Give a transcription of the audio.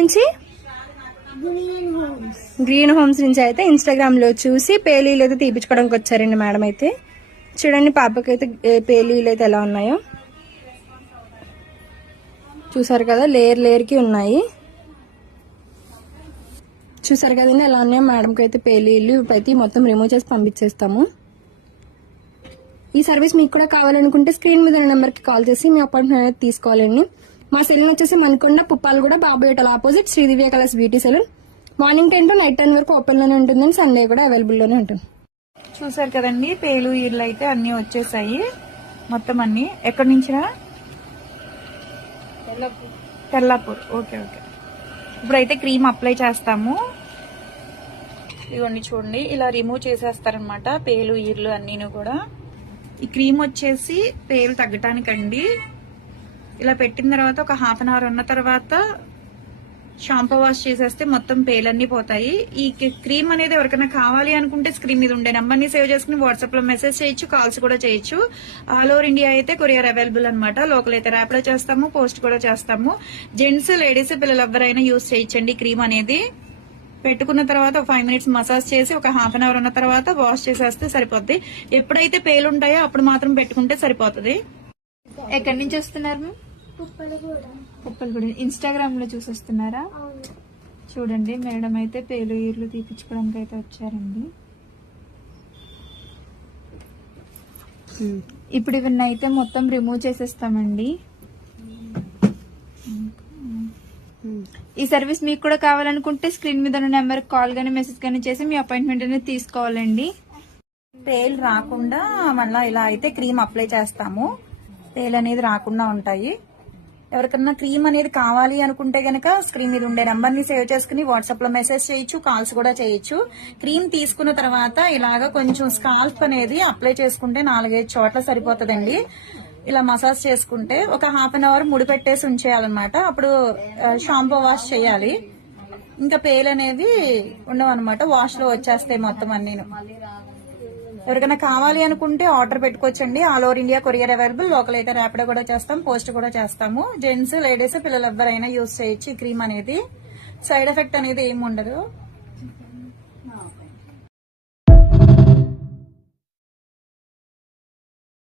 నుంచి green homes నుంచి అయితే ఇన్స్టాగ్రామ్ లో చూసి పేలీలు అయితే తీపించుకోవడానికి వచ్చారండి మేడం అయితే. చూడండి పాపకి అయితే పేలీలు అయితే ఎలా ఉన్నాయో చూసారు కదా, లేయర్ లేయర్ కి ఉన్నాయి. చూసారు కదండి ఎలా ఉన్నాయో. మేడంకి అయితే పేలీలు ప్రతి మొత్తం రిమూవ్ చేసి పంపించేస్తాము. ఈ సర్వీస్ మీకు కూడా కావాలనుకుంటే స్క్రీన్ మీద నెంబర్ కి కాల్ చేసి మీ అపాయింట్మెంట్ అనేది తీసుకోవాలండి. మా సెలూన్ వచ్చేసి మనకొండ పుప్పాలగూడ బాబుయేటల opposite Sridivya colours beauty salon. Morning 10 to night 10 వరకు ఓపెన్ లోనే ఉంటుందండి. సండే కూడా అవైలబుల్ లోనే ఉంటుంది. చూసారు కదండి పేలు ఈర్లు అయితే అన్ని వచ్చేసాయి మొత్తం అన్ని. ఎక్కడి నుంచిరా? తెల్లాపూర్. Okay okay. ఇప్పుడైతే క్రీమ్ అప్లై చేస్తాము. ఇవన్నీ చూడండి ఇలా రిమూవ్ చేసేస్తారనమాట పేలు ఈర్లు అన్నీను కూడా. ఈ క్రీమ్ వచ్చేసి పేలు తగ్గటానికండి. ఇలా పెట్టిన తర్వాత ఒక హాఫ్ అన్ అవర్ ఉన్న తర్వాత షాంపూ వాష్ చేసేస్తే మొత్తం పేలన్నీ పోతాయి. ఈ క్రీమ్ అనేది ఎవరికైనా కావాలి అనుకుంటే స్క్రీన్ మీద ఉండే నంబర్ ని సేవ్ చేసుకుని వాట్సాప్ లో మెసేజ్ చేయొచ్చు, కాల్స్ కూడా చేయొచ్చు. ఆల్ ఓవర్ ఇండియా అయితే కొరియర్ అవైలబుల్ అనమాట. లోకల్ అయితే ర్యాపిడో చేస్తాము, పోస్ట్ కూడా చేస్తాము. జెంట్స్ లేడీస్ పిల్లలు ఎవరైనా యూజ్ చేయొచ్చండి. క్రీమ్ అనేది పెట్టుకున్న తర్వాత ఒక 5 minutes మసాజ్ చేసి ఒక హాఫ్ అన్ అవర్ ఉన్న తర్వాత వాష్ చేసేస్తే సరిపోద్ది. ఎప్పుడైతే పేలు ఉంటాయో అప్పుడు మాత్రం పెట్టుకుంటే సరిపోతుంది. ఎక్కడి నుంచి వస్తున్నారు? పుప్పలగూడ. ఇన్స్టాగ్రామ్ లో చూసి వస్తున్నారా? చూడండి మేడం అయితే పేలు ఈర్లు తీపించుకోవడానికి అయితే వచ్చారండి. ఇప్పుడు ఇవన్నీ అయితే మొత్తం రిమూవ్ చేసేస్తామండి. ఈ సర్వీస్ మీకు కూడా కావాలనుకుంటే స్క్రీన్ మీద ఉన్న నెంబర్ కాల్ గానీ మెసేజ్ గానీ చేసి మీ అపాయింట్మెంట్ అనేది తీసుకోవాలండి. పేలు రాకుండా మళ్ళీ ఇలా అయితే క్రీమ్ అప్లై చేస్తాము. పేలు అనేది రాకుండా ఉంటాయి. ఎవరికన్నా క్రీమ్ అనేది కావాలి అనుకుంటే గనక స్క్రీన్ మీద ఉండే నెంబర్ ని సేవ్ చేసుకుని వాట్సాప్ లో మెసేజ్ చేయొచ్చు, కాల్స్ కూడా చేయొచ్చు. క్రీమ్ తీసుకున్న తర్వాత ఇలాగా కొంచెం స్కాల్ప్ అనేది అప్లై చేసుకుంటే 4-5 చోట్ల సరిపోతుందండి. ఇలా మసాజ్ చేసుకుంటే ఒక హాఫ్ అన్ అవర్ ముడి పెట్టేసి ఉంచేయాలన్నమాట. అప్పుడు షాంపూ వాష్ చేయాలి. ఇంకా పేలు అనేది ఉండవన్నమాట. వాష్ లో వచ్చేస్తాయి మొత్తం అన్నీను. ఎవరికైనా కావాలి అనుకుంటే ఆర్డర్ పెట్టుకోవచ్చండి. All over India courier available. Local అయితే ర్యాపిడో కూడా చేస్తాం, పోస్ట్ కూడా చేస్తాము. జెంట్స్ లేడీస్ పిల్లలు ఎవరైనా యూజ్ చేయొచ్చు. ఈ క్రీమ్ అనేది సైడ్ ఎఫెక్ట్ అనేది ఏమి ఉండదు.